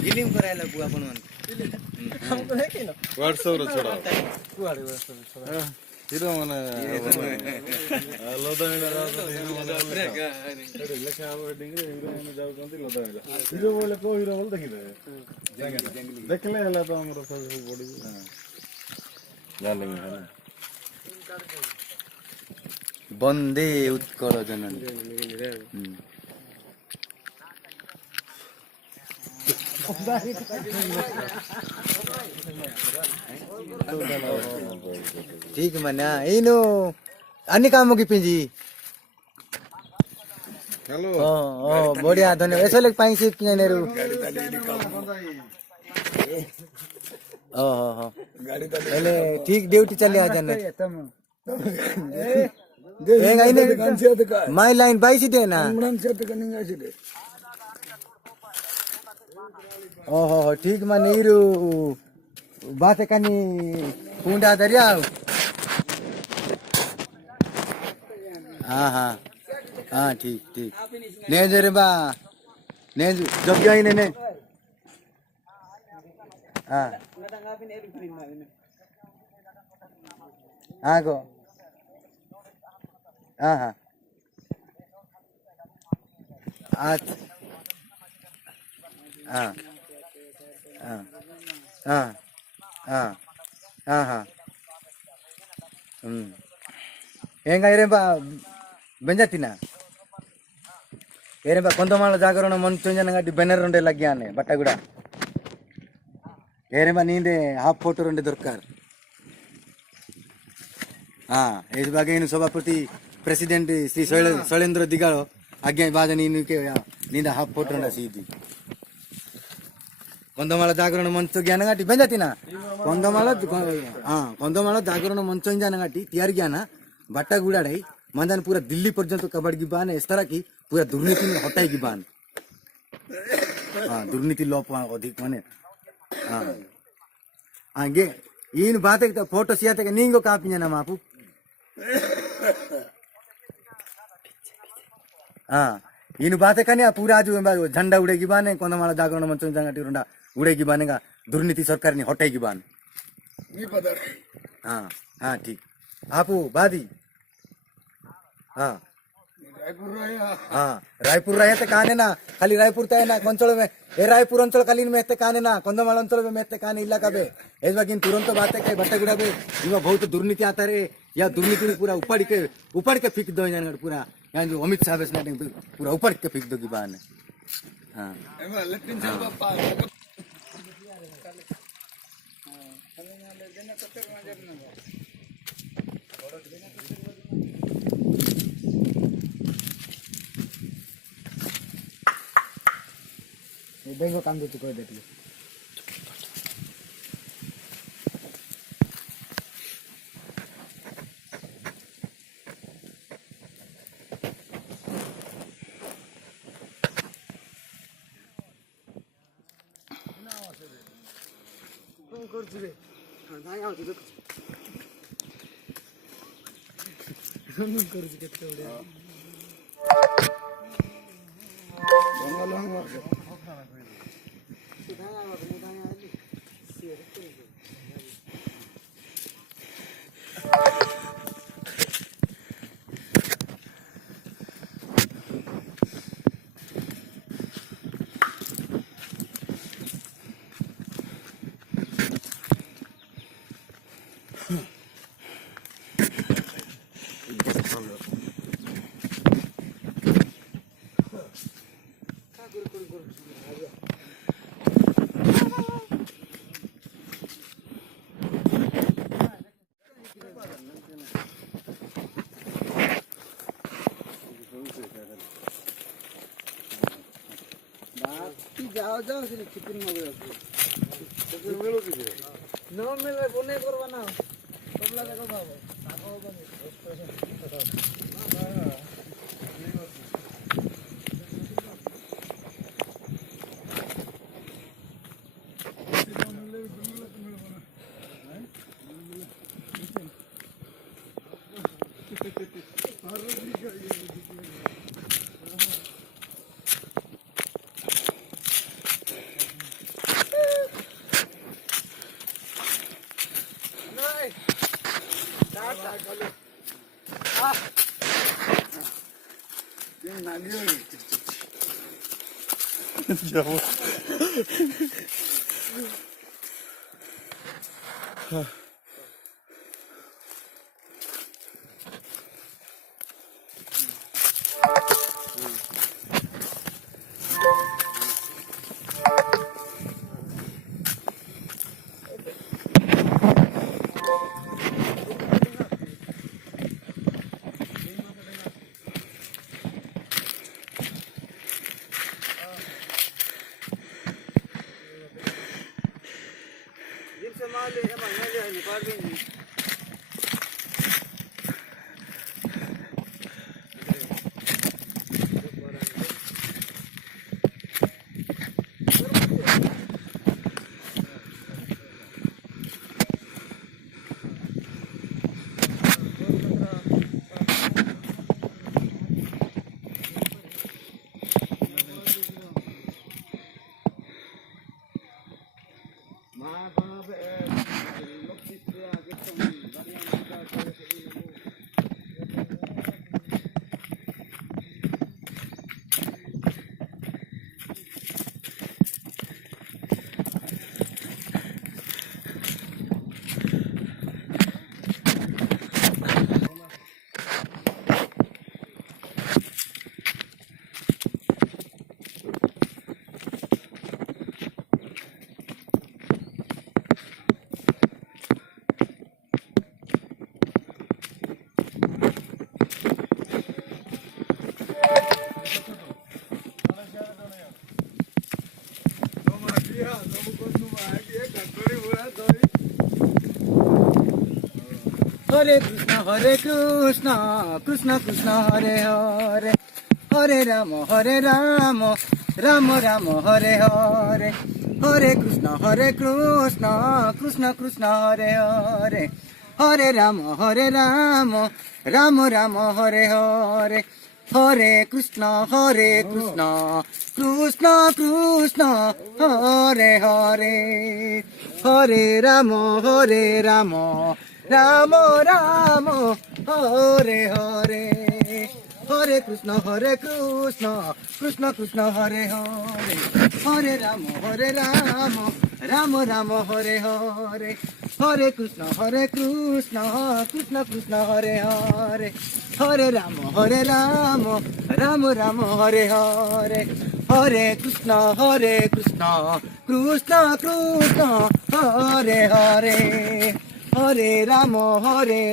Film करायला बुआ पण हमको है कि ना WhatsApp रे छोड़ा कुआड़े छोड़ा हीरो माने लोदामिला जातो हीरो माने लेखा वेडिंग रे हीरोइन जाउछन्ती लोदामिला हीरो बोले को हीरो बोल देखिले देखले हला तो हमरो सब बॉडी जाले है बन्दे उत्कल जननी ठीक मना इनो अन्य कामों की पिंजी हेलो बढ़िया धन्यवाद ऐसे लोग पाई से पिया नेरू गाड़ी पहले ठीक ड्यूटी चले आ जाने माई लाइन बाईस दे ना ओहो ठीक मा नीरू बात कनी पूंडा दरिया हाँ हाँ हाँ ठीक ठीक ने जरे बा ने जब गई ने हाँ हाँ को हाँ हाँ हाँ हाँ हाँ हाँ हाँ हाँ ಹೆಂಗ ಇರೇಂಬ ಬೆಂಜತಿನ ಏರೇಂಬ ಕೊಂದಮಾಳ ಜಾಗರಣ ಮಂಚುಂಜನ ಗಡ್ಡಿ ಬೆನ್ನರ್ ರುಂಡೆ ಲಗ್ಯಾನೆ ಬಟ್ಟಗುಡ ಏರೇಂಬ ನೀಂದೆ ಹಾಫ್ ಫೋಟೋ ರುಂಡೆ ದೊರ್ಕಾರ್ हाँ इस बागे इन सभापति प्रेसिडेंट श्री शैलेंद्र दिगालो आज्ञा बाद नीनु के नींदा हाफ फोटो रुंडा सीधी कंदमाला जागरण मंच ज्ञान गाटी बेंजातीना कंदमाला जागरण मंच ज्ञान गाटी तैयार ज्ञान बाटा गुड़ाड़े मंदान पूरा दिल्ली पर्यंत कबड़ की बान इस तरह की पूरा दुर्नीति में हटाई की बान दुर्नीति लोप अधिक माने आगे इन बात एक फोटो सियाते के नींगो कापी ना मापू इन बात कने पूरा जो झंडा उड़ेगी बाने कंदमाला जागरण मंच जंगाटी रुंडा उड़ेगी बानेगा दुर्नीति सरकार ने हटाएगी बान हाँ हाँ ठीक आपू बादी हाँ रायपुर रहे थे कहाने ना खाली रायपुर तय ना अंचल में ए रायपुर अंचल कालीन में एते कहाने ना कंदमाल अंचल में एते कहाने इलाका बे एस बाकी तुरंत बात है बट्टा गुड़ा बे इवा बहुत दुर्नीति आता रे या दुर्नीति में पूरा ऊपर के फिक दो जान पूरा यहाँ जो अमित शाह पूरा ऊपर के फिक दोगी बान हाँ बेंगो काम देती कोई देती कौन कर चुके ना यहाँ तो देखो कौन कर चुके थोड़े जाओ जाओ से चिकन हो गया चिकन मिलो किसे नो मिले बोने करवा ना तबला देखो बाबू सागो बने যাবো হরে কৃষ্ণ কৃষ্ণ কৃষ্ণ হরে হরে হরে রাম রাম রাম হরে হরে হরে কৃষ্ণ কৃষ্ণ কৃষ্ণ হরে হরে হরে রাম রাম রাম হরে হরে হরে কৃষ্ণ কৃষ্ণ কৃষ্ণ হরে হরে হরে রাম রাম রাম হরে হরে হরে কৃষ্ণ কৃষ্ণ কৃষ্ণ হরে হরে হরে রাম রাম রাম হরে হরে হরে কৃষ্ণ কৃষ্ণ কৃষ্ণ হরে হরে হরে রাম রাম রাম হরে হরে হরে কৃষ্ণ কৃষ্ণ কৃষ্ণ হরে হরে হরে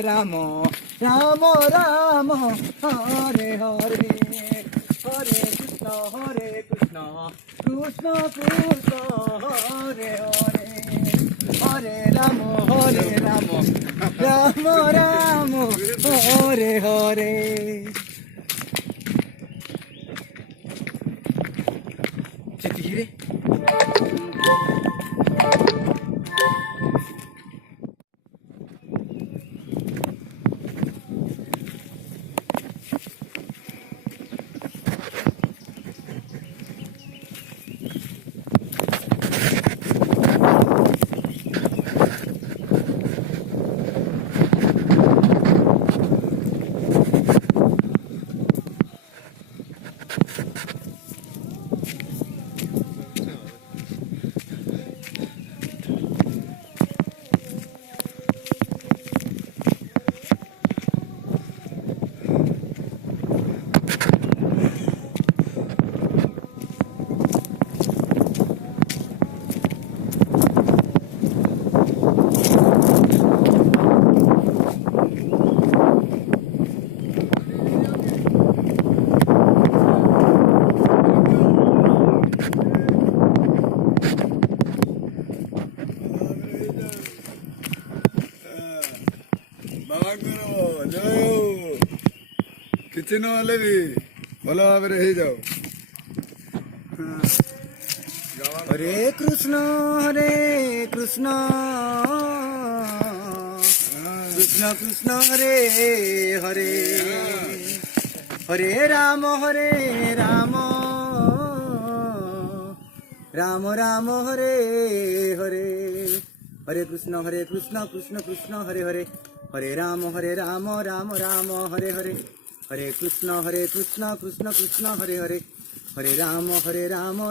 রাম রাম রাম হরে হরে হরে কৃষ্ণ কৃষ্ণ কৃষ্ণ হরে হরে হরে রাম রাম রাম হরে হরে সেদিকে রে କିଛି ନହେଲେ ବି ଭଲ ଭାବରେ ହେଇଯାଉ। হরে কৃষ্ণ কৃষ্ণ কৃষ্ণ হরে হরে হরে রাম রাম রাম হরে হরে হরে কৃষ্ণ কৃষ্ণ কৃষ্ণ হরে হরে হরে রাম রাম রাম হরে হরে হরে কৃষ্ণ কৃষ্ণ কৃষ্ণ হরে হরে হরে রাম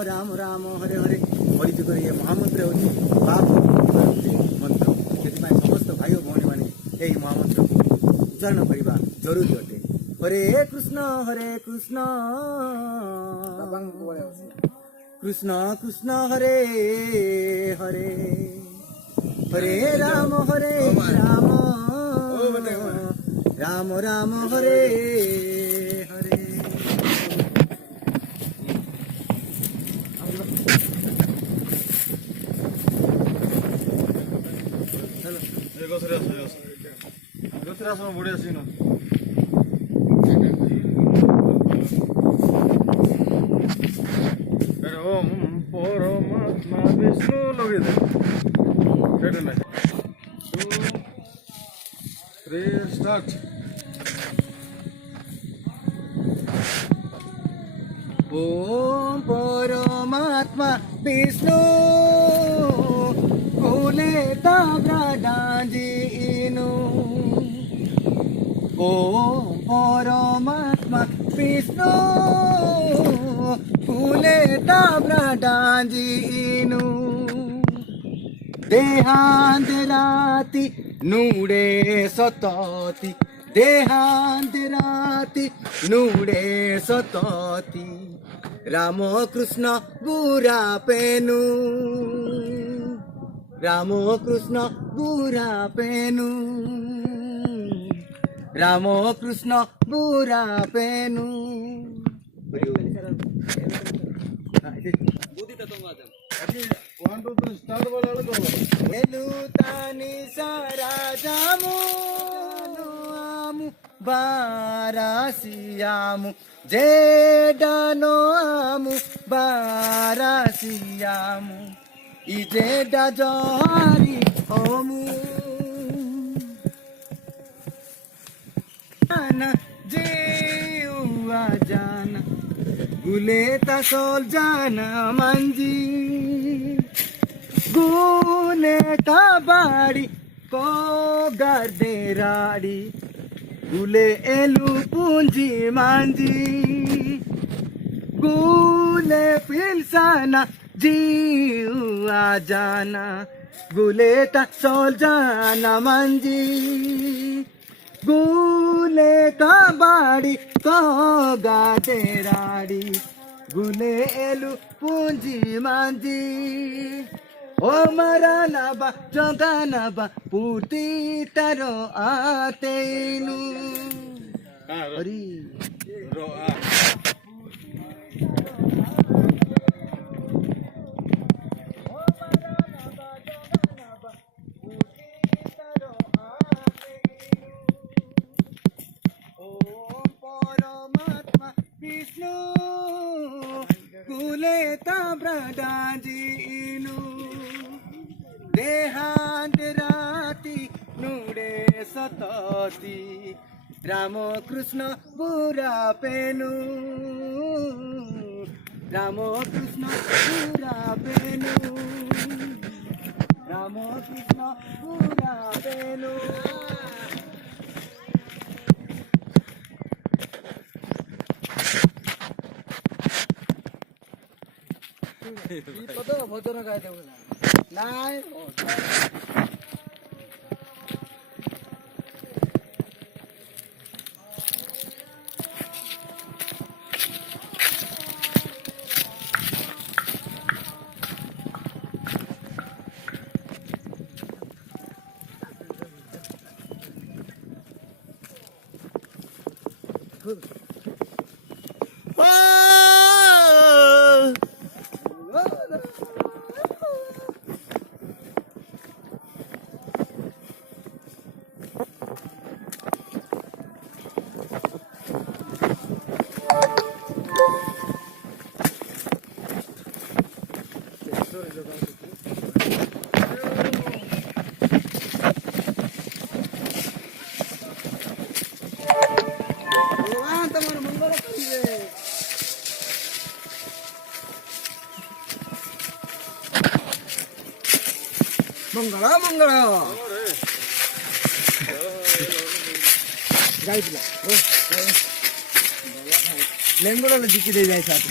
রাম রাম হরে হরে। ପରିଚିତ ଏ ମହାମନ୍ତ୍ର ହେଉଛି ପାପ ହେଉଛି ମନ୍ତ୍ର। ସେଥିପାଇଁ ସମସ୍ତ ଭାଇ ଓ ଭଉଣୀମାନେ ଏହି ମହାମନ୍ତ୍ରକୁ ଉଚ୍ଚାରଣ କରିବା ଜରୁରୀ ଅଟେ। ହରେ କୃଷ୍ଣ କୃଷ୍ଣ କୃଷ୍ଣ ହରେ ହରେ ହରେ ରାମ ରାମ ରାମ ହରେ ହରେ। ଗଛରେ ଆସ ବଢିଆ ସିନ ଓମ୍ ପରମାତ୍ମା ବିଷ୍ଣୁ ଲଗେଇଦେ ସେଇଟା ନାହିଁ 2 3 ଷ୍ଟାର୍ଟ। ओम परमात्मा विष्णु कुले ताब्राडांजीनु। ओम परमात्मा विष्णु कुले ताब्राडांजीनु। देहांतराति नूडे सतती देहांतराति नूडे सतती राम कृष्ण बुरा पेनु राम कृष्ण बुरा पेनु राम कृष्ण बुरा पेनु। ଆଜି 1 2 3 ଷ୍ଟାର୍ଟ ବୋଲା ବେଳକୁ ఎలుతాని సరాజాము బారాసియాము జేడనో ఆము బారాసియాము ఈ జేడ జోహారి ఓము జీవా జానా గులేతా సోల్ జానా మంజీ गुले बाड़ी को गर्दे राड़ी गुले एलू पूंजी मांजी गुले पिलसाना जीवा जाना गुले तसोल जाना मांजी गुले का बाड़ी को गर्दे राड़ी गुले एलू पूंजी मांजी ओ मरा नाबा जगा नाबा पूर्ति तारो आतेनु हरी परमात्मा विष्णु कुले ताब्राडांजीनु। देहांतराति नूडे सतती राम कृष्ण बुरा पेनु राम कृष्ण बुरा पेनु राम कृष्ण बुरा पेनु। भजन गायते নাই मंगल मंगल गाइड నేను కూడా దిక్కిదే సార్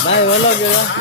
भाई बोलो क्या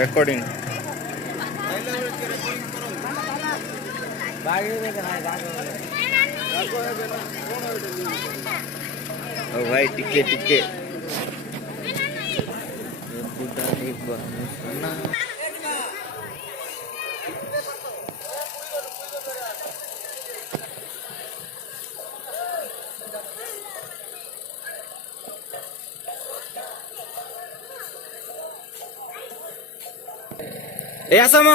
রেকর্ডিং ও ভাই টিকে টিকে ए आसा म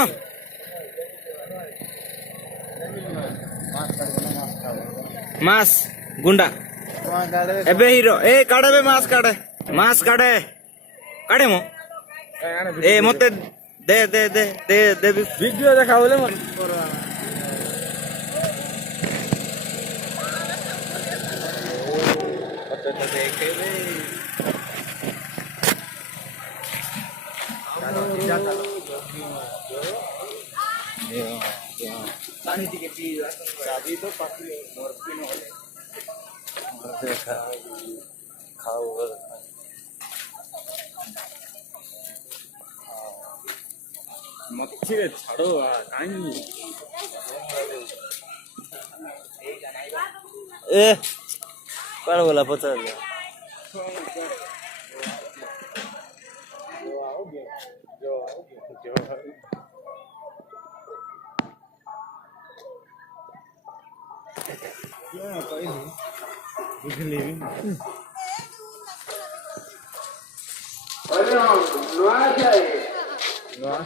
मास गुंडा एबे हीरो ए काढे बे मास काढे काढे मो ए मते दे दे दे दे दे वीडियो देखा बोले मन तो देखे बे पानी टिके पी शादी तो पाती मोर पिनो देखा खाओ मत छिरे छाड़ो कानी ए पर बोला पता है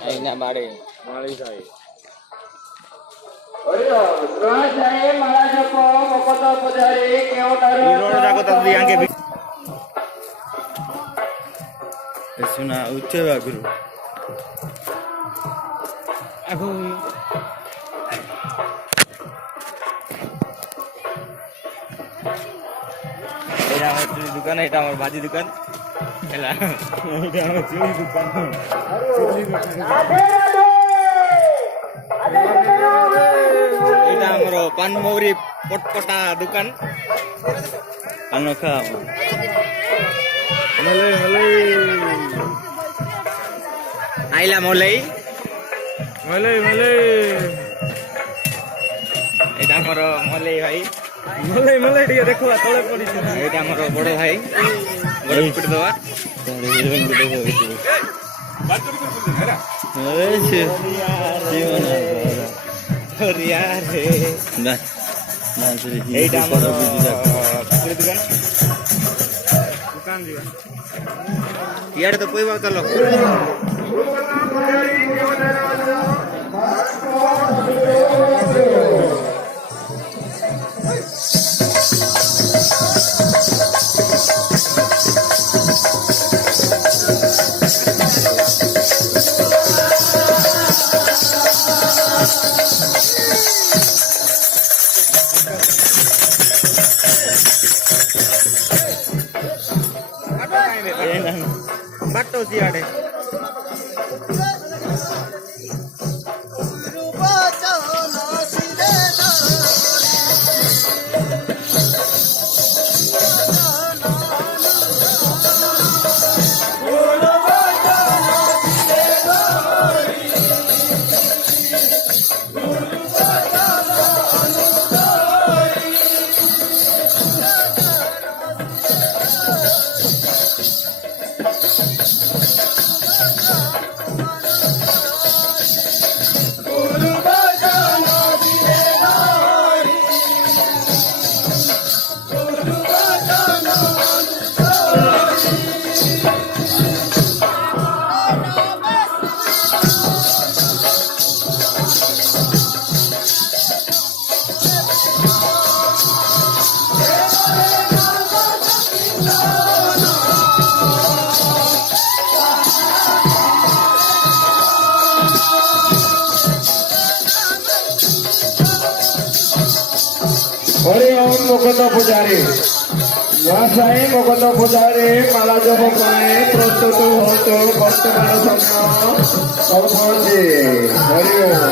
Enak bare. Mali saya. Malah Joko, Mokoto Pujari, Kyotaru. Hero jago tadi yang ke. Esuna uche baguru. Aku. Ini আমার দোকান, এটা আমার বাজি দোকান। এলা, এটা আমার চুরি দোকান। এটা আমার पानमौरी पटपटा दुकान अनोखा मलाई मलाई आइला मलाई मलाई मलाई एटा हमर मलाई भाई मलाई मलाई ଟିକେ ଦେଖ ତଳେ ପଡିଛି ନା एटा हमर बड़ भाई बड़ पिट दवा रे এইটা আমার কুকুরের দোকান दुकान दिया ইয়ারে তো কইবা চলো বাটো সিয়াড়ে हरि ओम मुकुंद पुजारी वासाई मुकुंद पुजारी माला जप ପାଇଁ ପ୍ରସ୍ତୁତ ହୁଅନ୍ତୁ ବର୍ତ୍ତମାନ ସମୟ ସରପଞ୍ଚ ହରି ଓମ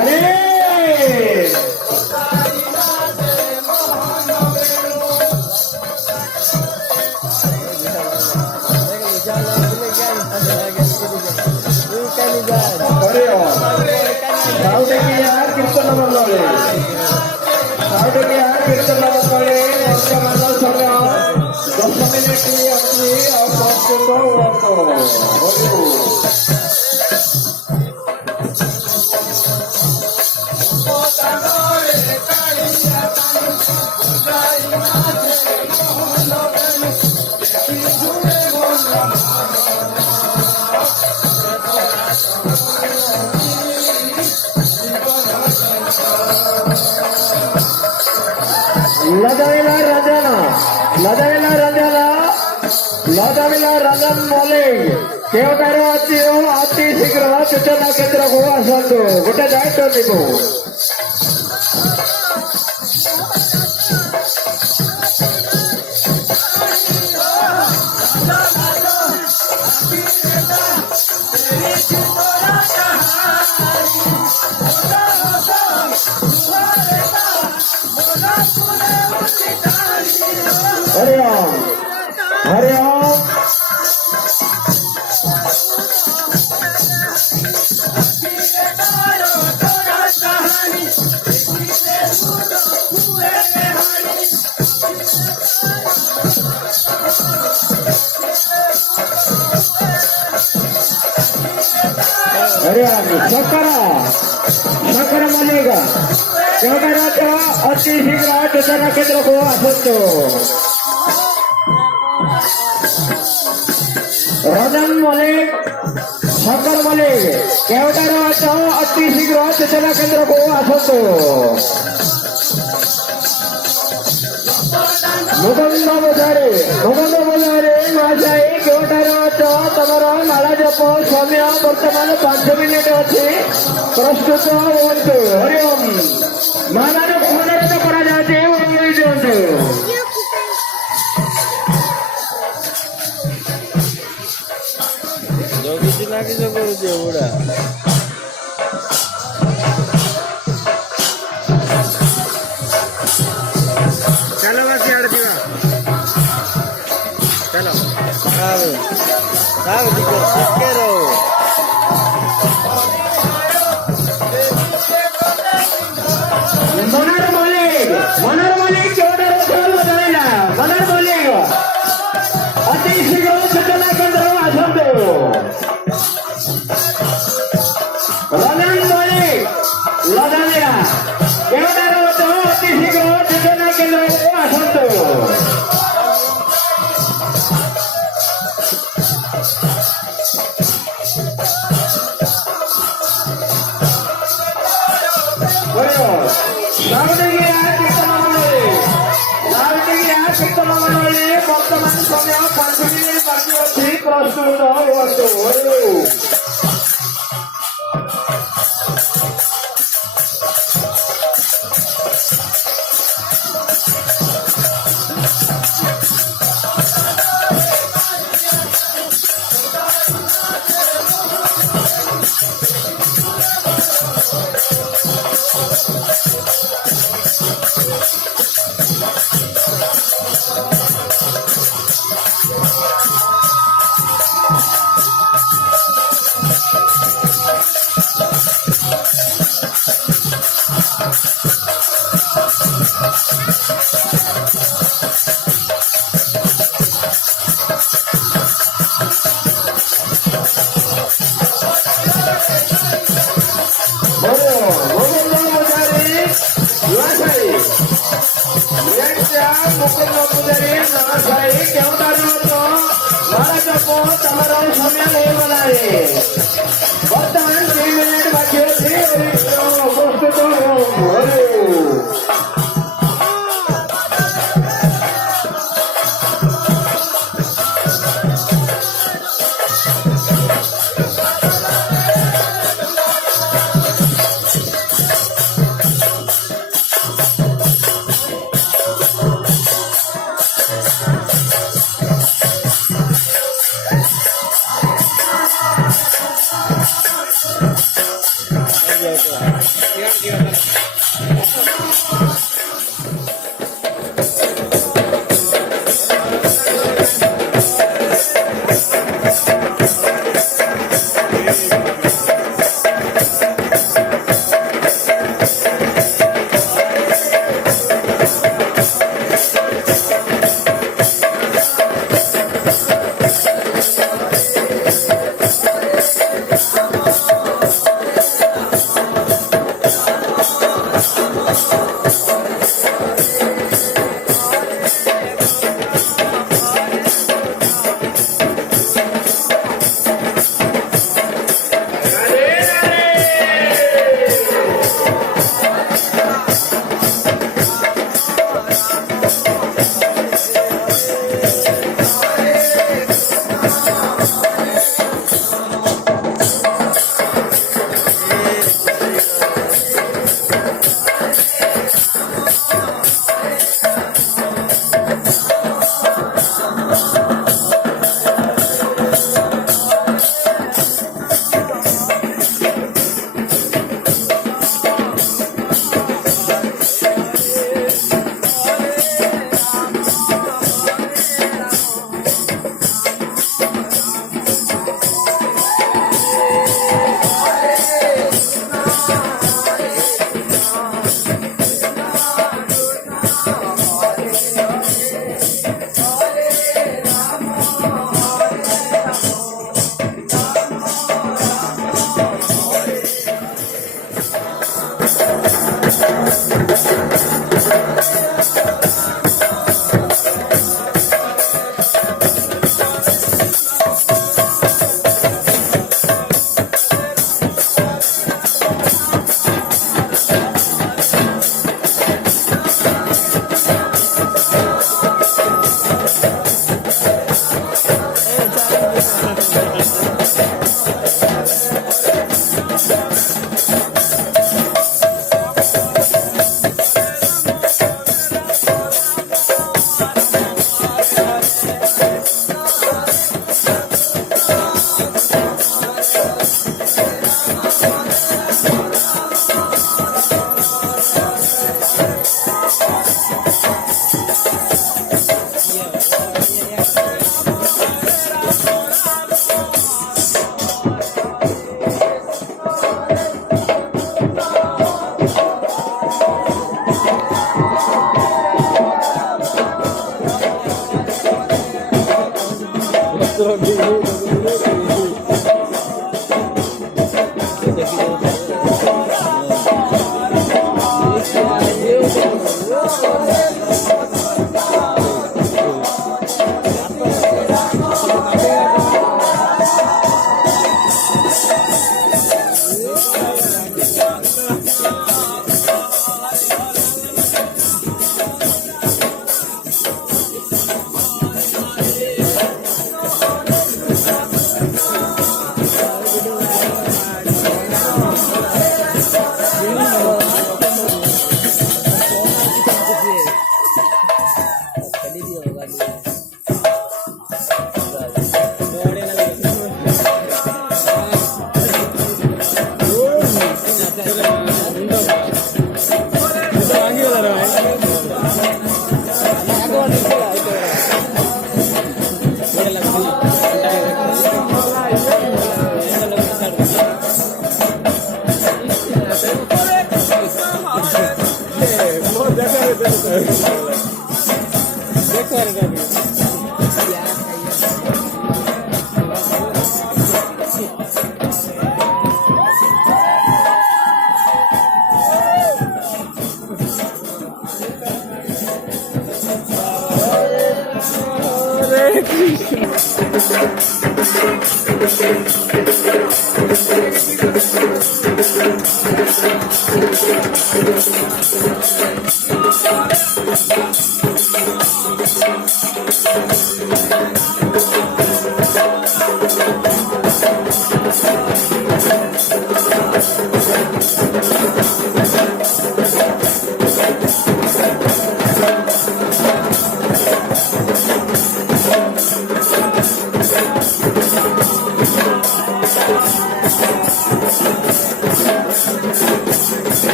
हरि ओम साउंड की यार कीर्तन मंडली साउंड की यार कीर्तन मंडली वर्तमान समय 10 मिनिट ଅଛି ଆଉ ପ୍ରସ୍ତୁତ ହୁଅନ୍ତୁ लदाविला रंजन मलिक केउटारे अछि अति शीघ्र सूचना केन्द्र को आसतु गोटे दायित्व निबो हरिओम हरिओम हरिओम शंकर मलिक केवटारात अति शीघ्र सूचना केंद्रକୁ ଆସନ୍ତୁ रजन मलिक शंकर मलिक केवटारात अति शीघ्र सूचना केंद्रକୁ ଆସନ୍ତୁ मुकुंद बजारे नूआसाई केवटारात तमर नाला जप समय वर्तमान 5 मिनिट अच्छी प्रस्तुत हुंतु हरिओम मानव अनुरोध करा जाते दिंतु ଜଗିଛି ନା କିସ କରୁଛି ବୁଢା ଚାଲ ବା ସିଆଡେ ଯିବା ଚାଲ ଟିକେ ରହ मनोहर मलिक केवटारात मनोहर मलिक अति शीघ्र सूचना केंद्र आसନ୍ତୁ रजन मलिक लदानिया केवटारात अति शीघ्र सूचना केंद्र आसନ୍ତୁ वर्तमान समय 5 मिनिट बाकी अच्छी प्रस्तुत हुंतु वर्तमान 3 मिनिट बाकी अच्छी प्रस्तुत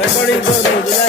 ರೆಕಾರ್ಡಿಂಗ್ ಮೊಬೈಲ್ ಮಿನಿಟ್